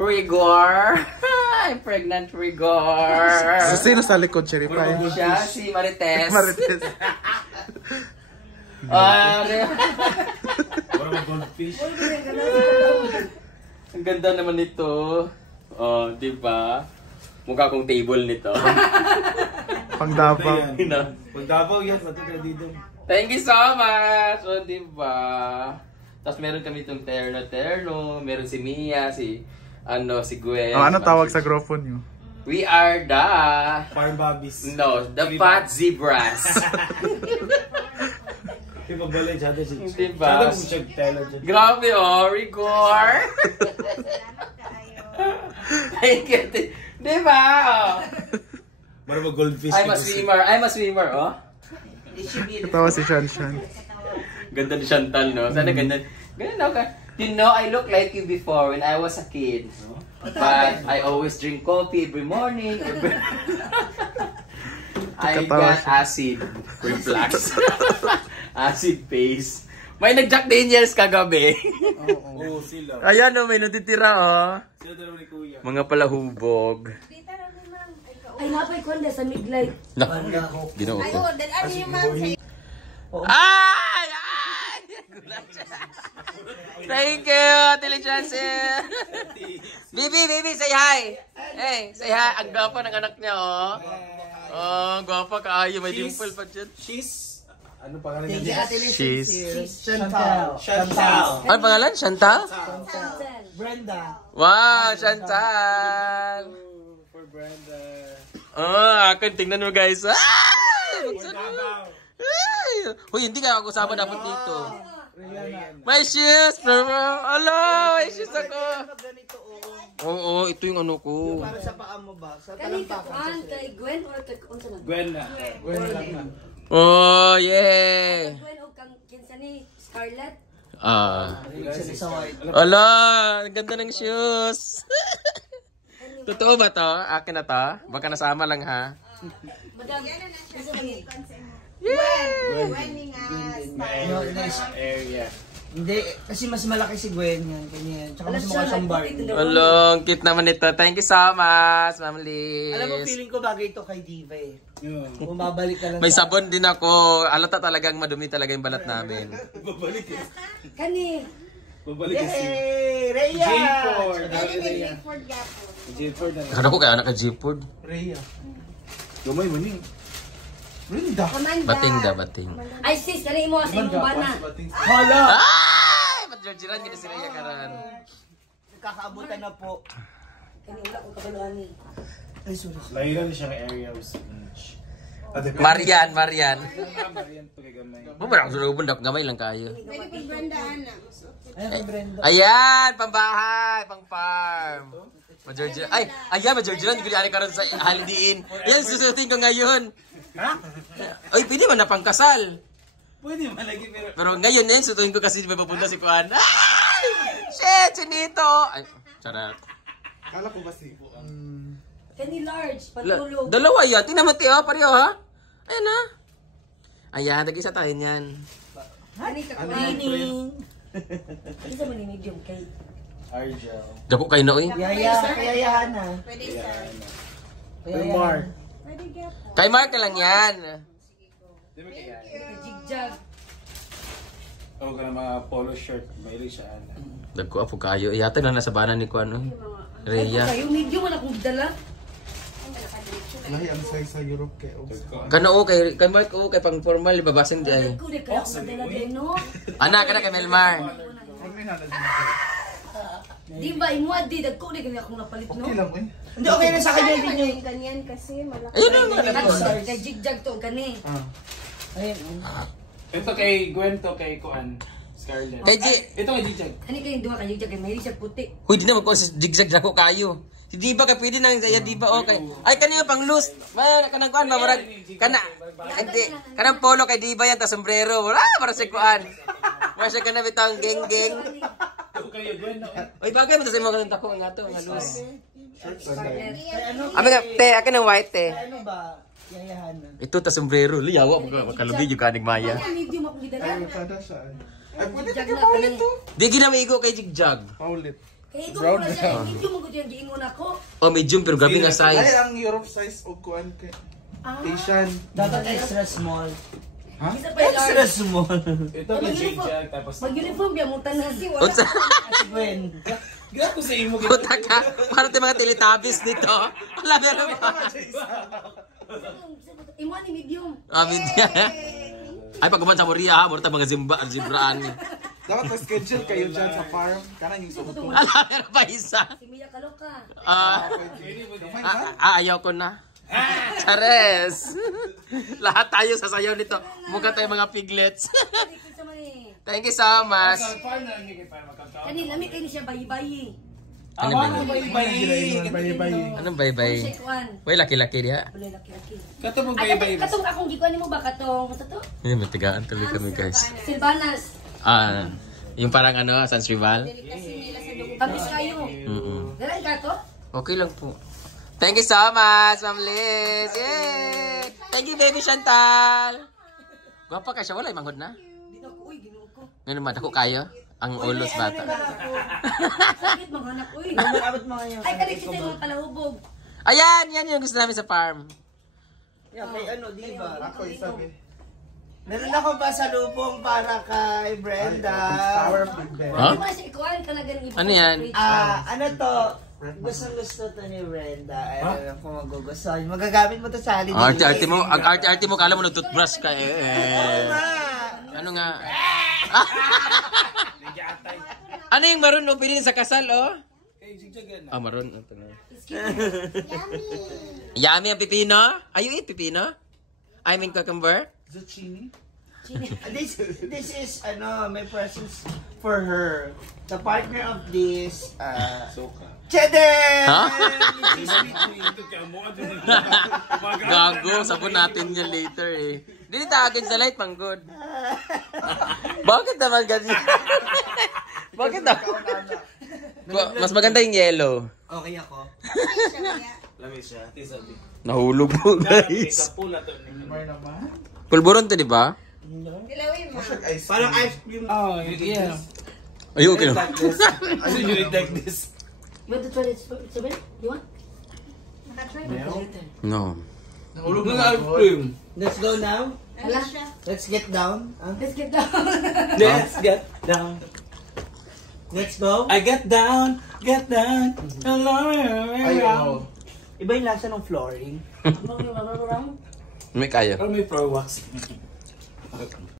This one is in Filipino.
Rigor. I'm pregnant, Rigor. Sino sa likod, Cherry Pie? Siya, si Marites. Marites. Ang ganda naman nito. Oh, di ba? Mukha kong table nito. Pangdabaw. Pangdabaw yan, dito. Thank you so much. Oh, di ba? Tapos meron kami itong terno. Meron si Mia, si Gwen. Oh, ano tawag sa grupo niyo? We are the... Farm Bobbies. No, the Fat Zebras. Balay siya. Diba? Grabe oh, Rigor. Thank you. Diba? Marami goldfish. I'm a swimmer, oh. Katawa si Shanshan. Ganda ni Chantal, no? Sana ganyan. Ganyan ako. You know, I look like you before when I was a kid. But I always drink coffee every morning. I got acid reflux. Acid face. May nag-Jack Daniels kagabi. Oo, sila. Ayan o, may natitira oh. Sila dalawa ni Kuya. Mga palahubog. Ay, napay ko sa midlight. Ginoo ko. Ay, Ay! Thank you, Tili Chansen. Bibi, say hi. Hey, say hi. Ang gwapo ng anak niya, oh. Oh, gwapo kaayo. May dimple pa dyan. Ano pangalan niya? She's Chantal. Ano pangalan? Chantal? Brenda. Wow, Chantal. For Brenda. Oh, akin. Tingnan mo, guys. Ay! Uy, hindi ka ako kasama dapat dito. May shoes! Ala! May shoes ako! Oo, ito yung ano ko. Para sa paa mo ba? Sa talampakan. Kay Gwen or kay unsa na? Gwen na. Gwen lang na. Oh, yeah! Gwen o kang kinsa ni Scarlett? Ala! Ang ganda ng shoes! Totoo ba to? Akin na to? Baka nasama lang ha? Madam, isa ba ni? Area. Hindi, kasi mas malaki si Gwen yan. Ganyan. Tsaka mas mukha siyang Barbie. Along, cute naman ito. Thank you so much, Ma'am Liz. Alam mo, feeling ko bagay ito kay Diva eh. Kung babalik ka lang May sabon din ako. Alata talagang madumi talaga yung balat namin. Babalik eh. Kani. Babalik eh. Yay! Rhea! J4 na. Nakada ko kaya anak ka G-Ford. Rhea. Gamay mo ni. Brenda. Bating. Ay sis, kani mo kasi imong bana. Hala! Ay! Madjorjiran gini si Rhea karan. Nakakaabutan na po. Kani wala ko kabaluan ni. Ay, sorry. Lahiran siya ng area of speech. Marian. Marian to kay gamay. Bumarang sulo bundak gamay lang kayo. Pwede pag Brenda ana. Ayan, Brenda. Ayan, pambahay, pang farm. Madjorjiran. Ay, ayan Madjorjiran gili ani karon sa halidiin. Yan susutin ko ngayon. Ha? Ay, pwede man na pangkasal. Pwede man lagi Pero ngayon eh, sutuin ko kasi may papunta si Kuan. Ay! Shit! Sinito! Ay, charot. Kala ko ba si... Kani large, patulog. Dalawa yan. Tingnan mo, Teo. Pareho, ha? Ayan, ha? Ayan, nag-isa tayo niyan. Kani ka kani. Isa man ni medium kay. Argel. Dako kayo na, oy. Kayayahan na. Pwede isa. Kayayahan. Kay Mark na lang yan. Di ba kaya? Jigjag. O ka na mga polo shirt. Mahilig siya ana. Dagko apo kayo. Iyata lang nasa banan ni Kuan, oy. Ay, Rhea. kayo medium man akong dala. Lahi ang size sa Europe kay Kano, kay Mark, kay pang formal. Babasan di ay. Ko de kaya ako dala din no. Anak, kay Melmar. Di ba imo adi dagko de kaya akong napalit no. Okay lang eh. Hindi, okay na sa akin yung video. Ganyan kasi malaki. Ayun na. Kay jigjag to kani. Ayun. Ito kay Gwen to kay Kuan. Scarlett. Kay G. Ito kay Jijag. Kani kay duha kay jigjag kay mahilig siya puti. Huy, di na magkuha sa zigzag dako kayo. Si Diba ka pwede nang saya Diba okay. Ay kanina pang loose. May kanang kuan mamarag hindi kanang polo kay Diba yan ta sombrero. Wala para sa kuan. Wala siya kana bitang geng. Ito kay Gwen na. Oy bagay mo ta sa mga kanang tako nga to nga loose. Ano? Ami nga te akin ang white te. Ano ba? Yayahan na. Ito ta sombrero. Liyawa mo ka kalubi yung kanig maya. Medium ako gidala. Kada siya. Ay, pwede Jigjag ka na paulit kani. to. Di ginamigo kay Jigjag. Paulit. Kaya ito mo na siya, medium mo ko dyan, giingon ako. Oh, medium pero gabi nga Ay, size. ang Europe size o kuan kay Asian. Dapat extra small. Isa pa yung Extra large. small. Ito kay Jigjag, tapos... Mag-uniform biya mo tanan. Unsa? Si Gwen. Gila ko sa imo. Puta ka. Parang tayo mga Teletubbies dito. Wala meron ba? Imo ni medium. Amin niya. Ay, pag kuman sa Moria ha, murta mga zibraan. Dapat ma-schedule kayo dyan sa farm. Kanang yung suot ko. Ala, meron pa isa. Si Mia Kaloka. Ayaw ko na. Chares! Lahat tayo sasayaw nito. Mukha tayo mga piglets. Thank you so much. Kani lami kay ni siya bayi-bayi. Ano ba Bye-bye. Anong bye-bye? Siya kuan. Uy, laki-laki diha. Wala laki-laki. Kato mo Ay, bye-bye. katong akong gikuan nimo ba katong to? Hindi, matigaan tuloy kami guys. Silvanas. Yung parang ano, San Rival? Tapos kayo. Mm-mm. Galay ka to? Okay lang po. Thank you so much, Ma'am Liz. Yay! Thank you, baby Chantal. Gwapa ka siya, wala manghod na. Dito ko, uy, ginuo ko. Ngayon naman, ako kayo. Ang ulos bata. Sakit mga anak, uy. Abot mga niya. Ay, kalit kita yung mga palahubog. Ayan, yan yung gusto namin sa farm. Yeah, kay ano, di ba? Ako isabi. Meron ako pa sa lupong para kay Brenda. Tower of Big Ben. Huh? Ano ba siya ikuan ka na ganun iba? Ano yan? Ano to? Gusto to ni Brenda. Alam ko magugustuhan. Magagamit mo to sa holiday. Arte-arte mo, ang arte-arte mo, kala mo nag-toothbrush ka eh. Ano nga? Ano yung maroon mo pinili sa kasal, oh? Maroon. Yummy ang pipino? Are you eat pipino? I mean cucumber? Zucchini? This is my presents for her. The partner of this Cheddar! Ha? Gago, sabon natin yan later eh. Dili tagin sa light, manggod. Bakit naman ganyan? Bakit naman? Mas maganda yung yellow. Okay ako. Lamis siya. Nahulog po, guys. Pula to. Mar naman? Pulburon to, di ba? Masyag ice Parang cream. ice cream. Oh, yeah. Ay, okay na. So you eat like this. You want to try this? Sabi? You want? No. Nahulog Ng na ice cream. Let's go now. Hala? Let's get down. Let's get down. Let's get down. Let's go. I get down. Ayaw. Iba yung lasa ng flooring. May kaya. Or may floor wax.